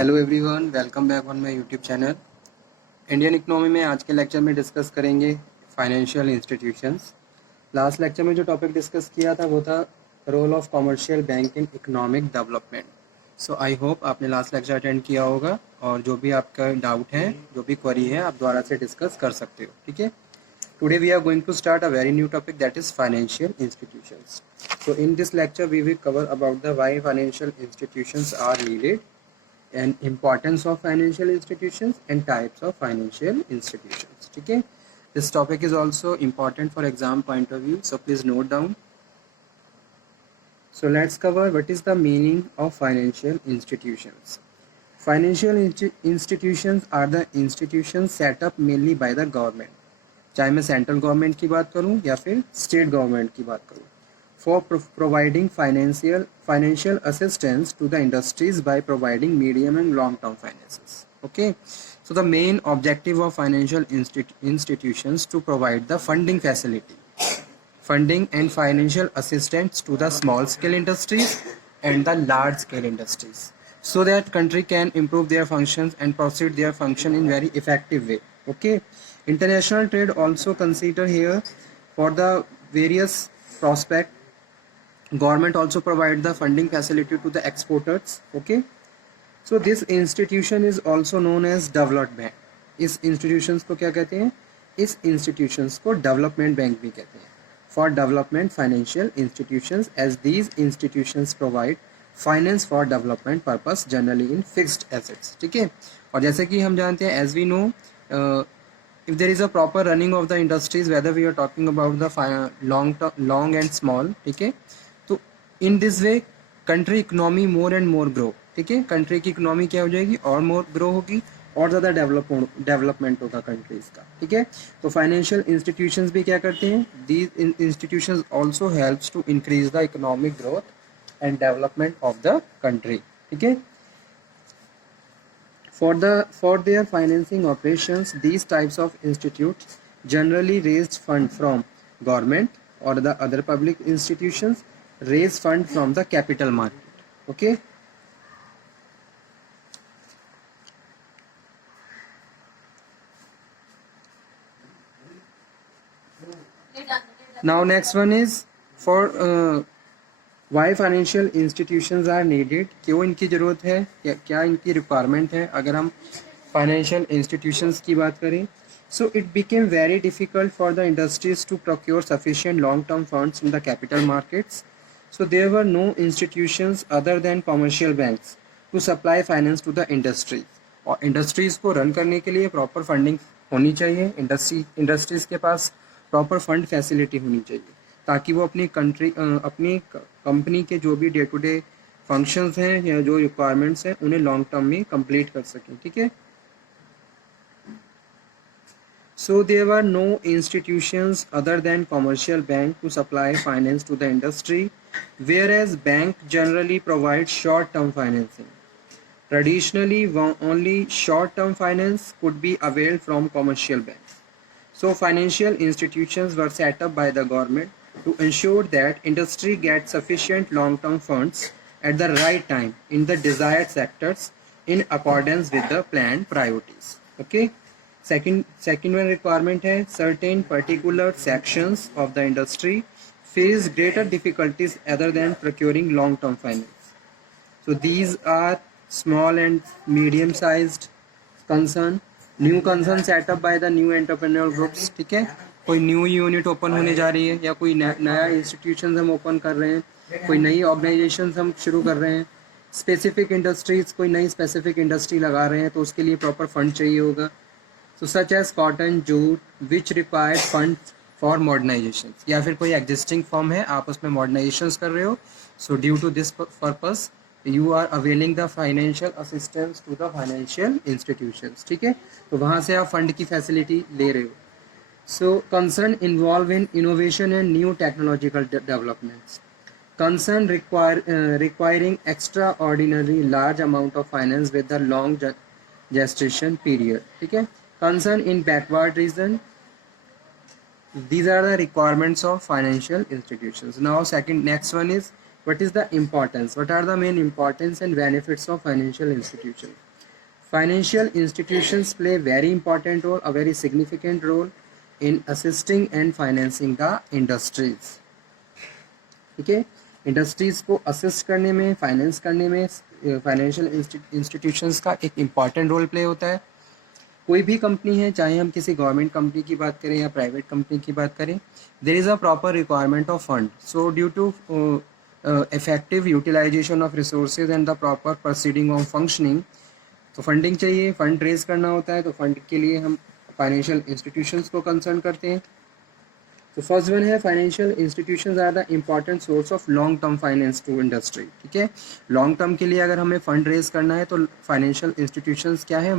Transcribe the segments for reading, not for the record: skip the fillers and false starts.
Hello everyone, welcome back on my YouTube channel. Indian economy में आज के lecture में डिस्कस करेंगे फाइनेंशियल इंस्टीट्यूशंस। लास्ट लेक्चर में जो टॉपिक डिस्कस किया था वो था role of commercial bank in economic development. So I hope आपने लास्ट लेक्चर अटेंड किया होगा और जो भी आपका डाउट है, जो भी क्वेरी है, आप दोबारा से डिस्कस कर सकते हो। ठीक है, today we are going to start a very new topic, that is financial institutions. So in this lecture we will cover about the why financial institutions are needed and importance of financial institutions and types of financial institutions. ठीक है, this topic is also important for exam point of view, so please note down. So let's cover what is the meaning of financial institutions. Financial institutions are the institutions set up mainly by the government, चाहे मैं central government की बात करूं या फिर state government की बात करूं, for providing financial assistance to the industries by providing medium and long term finances. Okay, so the main objective of financial institutions to provide the funding and financial assistance to the small scale industries and the large scale industries, so that country can improve their functions and proceed their function in very effective way. Okay, international trade also consider here for the various prospect. Government also provide the funding facility to the exporters. Okay, so this institution is also known as development bank. इस institutions को क्या कहते हैं? इस institutions को development bank भी कहते हैं, for development financial institutions, as these institutions provide finance for development purpose generally in fixed assets. ठीक है, और जैसे कि हम जानते हैं, as we know, if there is a proper running of the industries, whether we are talking about the long and small, ठीक है, in this way country economy more and more grow. ठीक है, कंट्री की economy क्या हो जाएगी? और मोर grow होगी और ज़्यादा डेवलपमेंट होगा कंट्रीज का. ठीक है, तो फाइनेंशियल इंस्टीट्यूशंस भी क्या करते हैं? These institutions also helps to increase the economic growth and development of the country. ठीक है, for their financing operations, these types of institutes generally raised fund from government or the other public institutions, raise fund from the capital market. Okay, now next one is for why financial institutions are needed. क्यों इनकी ज़रूरत है, क्या इनकी requirement है? अगर हम financial institutions की बात करें, so it became very difficult for the industries to procure sufficient long term funds in the capital markets. So there were no institutions other than commercial banks to supply finance to the industry. और industries को run करने के लिए proper funding होनी चाहिए, industries के पास proper fund facility होनी चाहिए, ताकि वो अपनी कंपनी के जो भी डे टू डे फंक्शंस हैं या जो रिक्वायरमेंट्स हैं उन्हें लॉन्ग टर्म में कंप्लीट कर सकें. ठीक है, so there were no institutions other than commercial bank to supply finance to the industry, whereas bank generally provide short-term financing. Traditionally, only short-term finance could be availed from commercial banks. So financial institutions were set up by the government to ensure that industry gets sufficient long-term funds at the right time in the desired sectors in accordance with the planned priorities. Okay. Second one requirement है, certain particular sections of the industry face greater difficulties other than procuring long term finance. So these are small and medium sized concern, new concern set up by the new entrepreneurial groups. ठीक है, कोई new unit open होने जा रही है या कोई नया इंस्टीट्यूशन हम ओपन कर रहे हैं, कोई नई ऑर्गेनाइजेशन हम शुरू कर रहे हैं, स्पेसिफिक इंडस्ट्रीज, कोई नई स्पेसिफिक इंडस्ट्री लगा रहे हैं, तो उसके लिए प्रॉपर फंड चाहिए होगा. So such as cotton, jute, which required funds for modernization. या फिर कोई existing firm है, आप उसमें modernizations कर रहे हो, so due to this purpose you are availing the financial assistance to the financial institutions. ठीक है, तो वहाँ से आप फंड की फैसिलिटी ले रहे हो. So concern involve in innovation and new technological developments. Concern requiring extraordinary large amount of finance with the long gestation period. ठीक है, concern in backward region. These are the requirements of financial institutions. Now next one is, what is the importance? What are the main importance and benefits of financial institutions? Financial institutions play very important role, a very significant role in assisting and financing the industries. ठीक है, industries को assist करने में, finance करने में financial institutions का एक important role play होता है. कोई भी कंपनी है, चाहे हम किसी गवर्नमेंट कंपनी की बात करें या प्राइवेट कंपनी की बात करें, there is a proper requirement of fund. So due to effective utilisation of resources and the proper proceeding of functioning, तो फंडिंग चाहिए, फंड रेज करना होता है. तो फंड के लिए हम फाइनेंशियल इंस्टीट्यूशंस को कंसर्न करते हैं. तो फर्स्ट वन है, financial institutions are the important source of long term finance to industry. ठीक है, लॉन्ग टर्म के लिए अगर हमें फंड रेज करना है तो फाइनेंशियल इंस्टीट्यूशंस क्या है,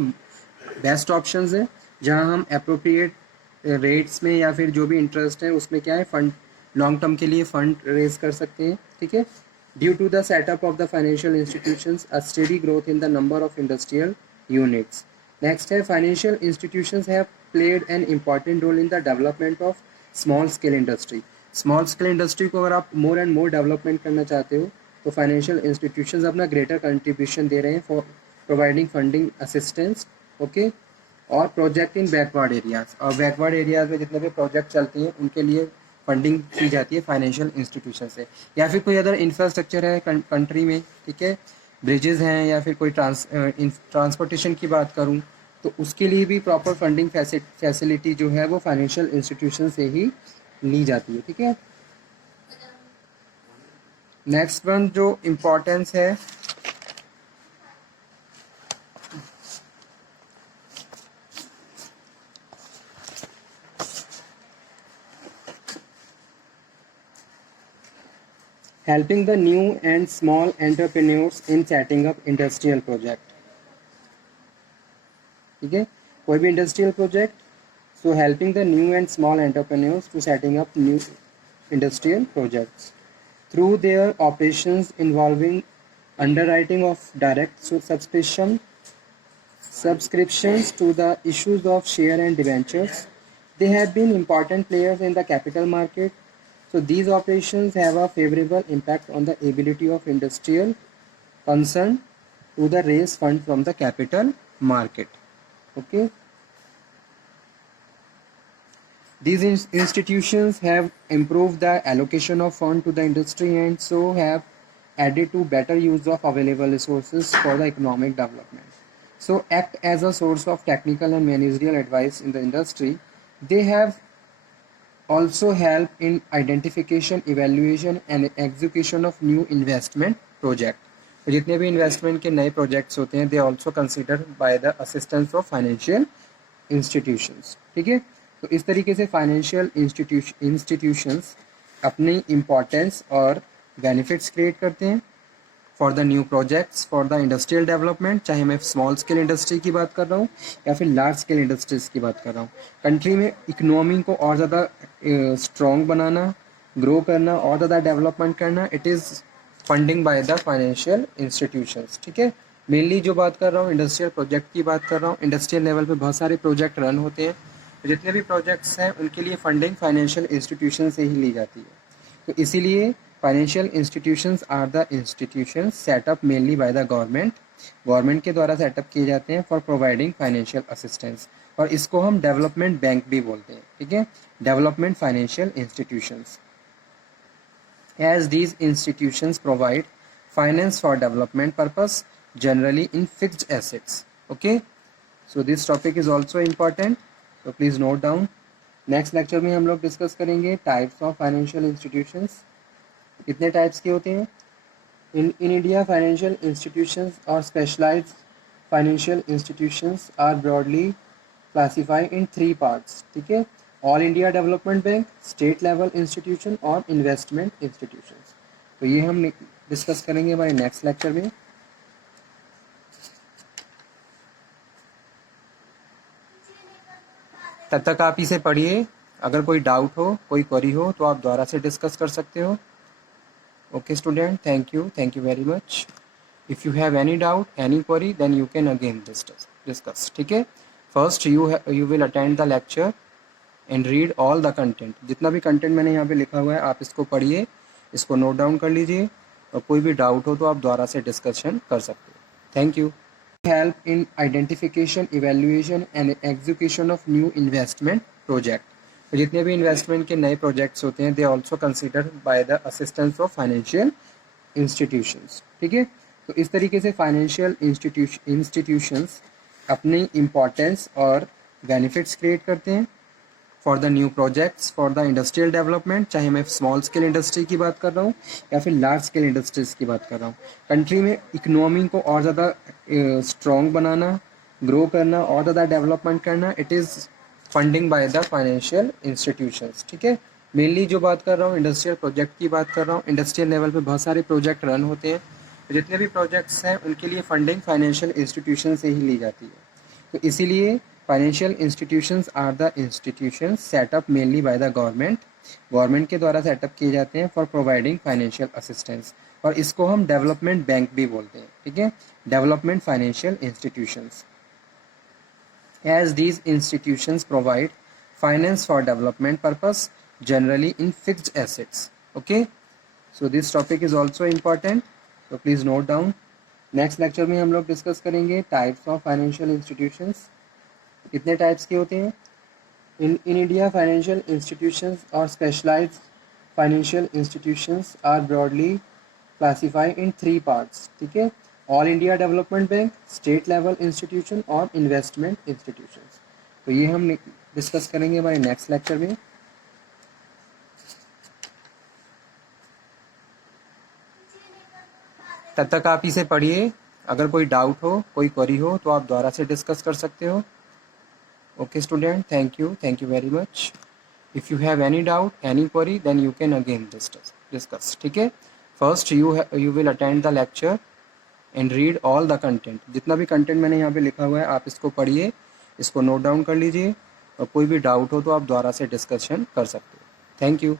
बेस्ट ऑप्शंस है, जहां हम अप्रोप्रिएट रेट्स में या फिर जो भी इंटरेस्ट है उसमें क्या है, फंड लॉन्ग टर्म के लिए फंड रेज कर सकते हैं. ठीक है, due to the setup of the financial institutions a steady growth in the number of industrial units. Next है, financial institutions have played an important role in the development of small scale industry. Small scale industry को अगर आप more and more development करना चाहते हो तो financial institutions अपना greater contribution दे रहे हैं for providing funding assistance. Okay, और प्रोजेक्ट इन बैकवर्ड एरियाज, और बैकवर्ड एरियाज में जितने भी प्रोजेक्ट चलते हैं उनके लिए फंडिंग की जाती है फाइनेंशियल इंस्टीट्यूशन से. या फिर कोई अदर इंफ्रास्ट्रक्चर है कंट्री में, ठीक है, ब्रिजेस हैं या फिर कोई ट्रांसपोर्टेशन की बात करूं, तो उसके लिए भी प्रॉपर फंडिंग फैसिलिटी जो है वो फाइनेंशियल इंस्टीट्यूशन से ही ली जाती है. ठीक है, नेक्स्ट वन जो इम्पोर्टेंस है, helping the new and small entrepreneurs in setting up industrial project. ठीक है, कोई भी industrial project, so helping the new and small entrepreneurs to setting up new industrial projects through their operations involving underwriting of direct subscriptions to the issues of share and debentures. They have been important players in the capital market. So these operations have a favorable impact on the ability of industrial concern to the raise fund from the capital market. Okay. These institutions have improved the allocation of fund to the industry and so have added to better use of available resources for the economic development. So act as a source of technical and managerial advice in the industry. They have also help in identification, evaluation and execution of new investment project. तो जितने भी investment के नए projects होते हैं, they also consider by the assistance of financial institutions. ठीक है, तो इस तरीके से फाइनेंशियल इंस्टीट्यूशंस अपनी इम्पोर्टेंस और बेनिफिट्स क्रिएट करते हैं for the new projects, for the industrial development, चाहे मैं स्मॉल स्केल इंडस्ट्री की बात कर रहा हूँ या फिर लार्ज स्केल इंडस्ट्रीज की बात कर रहा हूँ. कंट्री में इकोनॉमी को और ज़्यादा स्ट्रॉन्ग बनाना, ग्रो करना और ज़्यादा डेवलपमेंट करना, it is funding by the financial institutions. ठीक है, मेनली जो बात कर रहा हूँ इंडस्ट्रियल प्रोजेक्ट की बात कर रहा हूँ. इंडस्ट्रियल लेवल पे बहुत सारे प्रोजेक्ट रन होते हैं, तो जितने भी प्रोजेक्ट्स हैं उनके लिए फंडिंग फाइनेंशियल इंस्टीट्यूशन से ही ली जाती है. तो इसीलिए financial institutions are the institutions set up mainly by the government के द्वारा सेटअप किए जाते हैं फॉर प्रोवाइडिंग फाइनेंशियल असिस्टेंस, और इसको हम डेवलपमेंट बैंक भी बोलते हैं. ठीक है, development financial institutions, as these institutions provide finance for development purpose generally in fixed assets. Okay, so this topic is also important, so please note down. Next lecture में हम लोग डिस्कस करेंगे types of financial institutions. कितने types के होते हैं in India? Financial institutions और specialised financial institutions are broadly classified in 3 parts. ठीक है, all India development bank, state level institution और इन्वेस्टमेंट इंस्टीट्यूशंस. तो ये हम डिस्कस करेंगे हमारे नेक्स्ट लेक्चर में. तब तक आप इसे पढ़िए. अगर कोई डाउट हो, कोई क्वेरी हो तो आप दोबारा से डिस्कस कर सकते हो. Okay student, thank you very much. If you have any doubt, any query, then you can again discuss. ठीक है, first you will attend the lecture and read all the content. जितना भी कंटेंट मैंने यहाँ पे लिखा हुआ है आप इसको पढ़िए, इसको नोट डाउन कर लीजिए, और कोई भी डाउट हो तो आप दोबारा से डिस्कशन कर सकते हो. Thank you. help in identification, evaluation and execution of new investment project. तो जितने भी इन्वेस्टमेंट के नए प्रोजेक्ट्स होते हैं, they also considered by the assistance of financial institutions. ठीक है, तो इस तरीके से फाइनेंशियल इंस्टीट्यूशंस अपनी इम्पोर्टेंस और बेनिफिट्स क्रिएट करते हैं for the new projects, for the industrial development, चाहे मैं स्मॉल स्केल इंडस्ट्री की बात कर रहा हूँ या फिर लार्ज स्केल इंडस्ट्रीज की बात कर रहा हूँ. कंट्री में इकोनॉमी को और ज़्यादा स्ट्रॉन्ग बनाना, ग्रो करना और ज़्यादा डेवलपमेंट करना, it is funding by the financial institutions. ठीक है, मेनली जो बात कर रहा हूँ इंडस्ट्रियल प्रोजेक्ट की बात कर रहा हूँ. इंडस्ट्रियल लेवल पे बहुत सारे प्रोजेक्ट रन होते हैं, तो जितने भी प्रोजेक्ट्स हैं उनके लिए फंडिंग फाइनेंशियल इंस्टीट्यूशन से ही ली जाती है. तो इसीलिए financial institutions are the institutions set up mainly by the government के द्वारा सेटअप किए जाते हैं फॉर प्रोवाइडिंग फाइनेंशियल असिस्टेंस, और इसको हम डेवलपमेंट बैंक भी बोलते हैं. ठीक है, development financial institutions. As these institutions provide finance for development purpose, generally in fixed assets. Okay, so this topic is also important, so please note down. Next lecture में हम लोग डिस्कस करेंगे types of financial institutions. कितने types के होते हैं in India? Financial institutions or specialized financial institutions are broadly classified in three parts. ठीक है, all India development bank, state level institution और इन्वेस्टमेंट इंस्टीट्यूशंस. तो ये हम डिस्कस करेंगे हमारे नेक्स्ट लेक्चर में. तब तक आप इसे पढ़िए. अगर कोई डाउट हो, कोई क्वेरी हो तो आप दोबारा से डिस्कस कर सकते हो. Okay student, thank you very much. If you have any doubt, any query, then you can again discuss. ठीक है, first you will attend the lecture and read all the content. जितना भी कंटेंट मैंने यहाँ पे लिखा हुआ है आप इसको पढ़िए, इसको नोट डाउन कर लीजिए, और कोई भी डाउट हो तो आप दोबारा से डिस्कशन कर सकते हो. Thank you.